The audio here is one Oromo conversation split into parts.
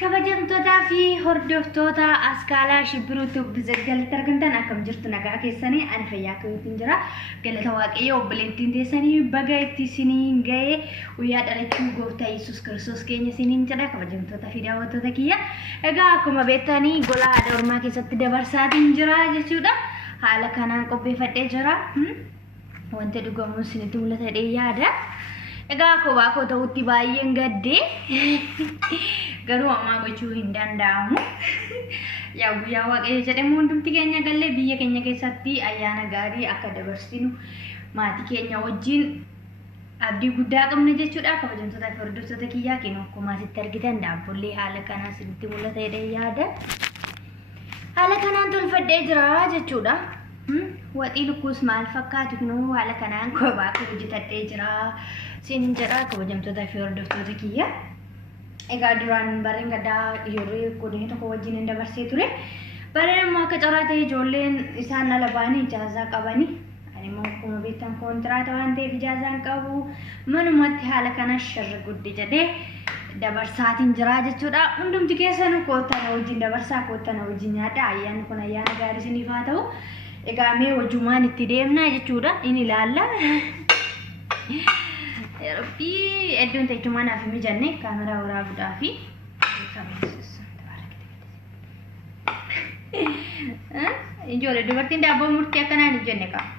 Kabajamtootaa fi hordoftoota Askaalaa Shibbiruutu bizaggalitti argamtan akkam jirtu nagaa keessanii ani fayyaa kamiitiin jira galata waaqayyoo obboleettiin teessanii baga itti isiniin ga'ee guyyaa dhalachuu gooftaa Yesuus Kiristoos keenya isiniin jedha kabajamtootaa fi daawwattoota kiyya. Egaa akkuma beektanii gola haadha ormaa keessatti dabarsaatiin jira jechuudha. Haala kanaan qopheeffadhee jira. Wanti dhugamuun isinitti mul'ata jedhee yaada. Egaa kophaa koo ta'utti baay'een gaddee garuu ammaa gochuu hin danda'amu. Yaa guyyaa waaqayyo jedhamu hundumti keenya gallee biyya keenya keessatti ayyaana gaarii akka dabarsinu maatii keenya wajjin abdii guddaa qabna jechuudha. Kabajamtootaa fi hordoftoota kiyyaa kennu akkuma asitti argitan daabbollee haala kanaan isinitti mul'ata jedhee yaada. Haala kanaan tolfadhee jira jechuudha. Waxii lukkuus maal fakkaatu kunuu haala kanaan kophaa koo hojjetadhee jira. Siin jedha kabajamtootaa fi hordoftoota kiyya. Egaa duraan bareen gaddaa yeroo godinii tokko wajjin hin dabarsee ture. Bareen immoo akka carraa ta'e ijoolleen isaan ala ba'anii ijaazaa qabanii. Ani immoo akkuma beektan kontiraata waan ta'eef ijaazaan qabu. Manumatti haala kana sharri guddi jedhee dabarsaatiin jira jechuudha. Hundumti keessanuu koottana wajjin dabarsaa koottana wajjin nyaadha. Ayyaanni kun ayyaana gaarii isiniif haa ta'u. Egaa mee wajjumaan itti deemna jechuudha. Inni ilaalla. Rabbi edduun teechumaa naaf hin mijanne kaameraa waraabuudhaa fi ijoollee dubartiin daabboo murtii akkanaan hin jenne qaba.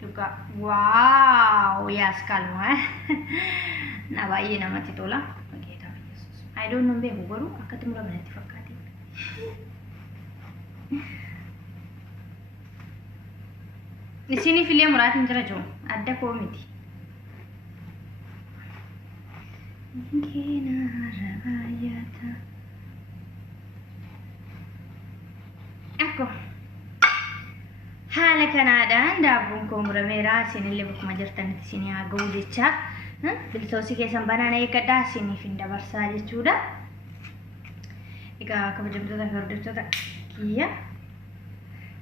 Dhugaa waaw yaas kalma na baay'ee namatti tola. I don't know beeku garuu akkatti muramanatti fakkaate. Isini filee muraatiin jira jiru adda koo miti. Akko haala kanaadhaan daabboon koo murameera. Isinillee bakkuma jirtanitti isinii haa ga'u jecha. Biltoosii keessan banaan eeggadhaa isiniif hin dabarsaa jechuudha. Egaa kabajamtoota fi hordoftoota kiyya.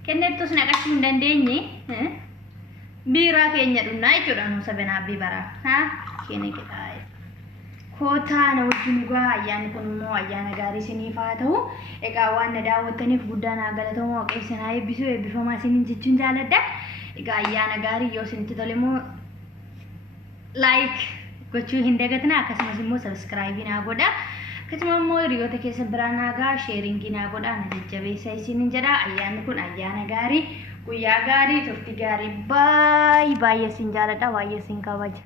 Kennettus naqachuu hin dandeenye biiraa keenya dhunnaa jechuudha nu sabanaa bibaraa keenya jedhaa kootaa na wajjin dhugaa ayyaanni kun immoo ayyaana gaarii isiniif haa ta'u. Egaa waan na daawwattaniif guddaa naa galatamu waaqessan haa eebbisu eebbifamaa isiniin jechuun jaaladha. Egaa ayyaana gaarii yoo isinitti tole immoo like gochuu hin dagatina akkasumas immoo subscribe naa godha. Akkasuma immoo hiriyoota keessa biraan nagaa sharing naa godha na jajjabeessa isiniin jedha. Ayyaanni kun ayyaana gaarii guyyaa gaarii turtii gaarii baay'ee isin jaaladha baay'ee isin kabaja.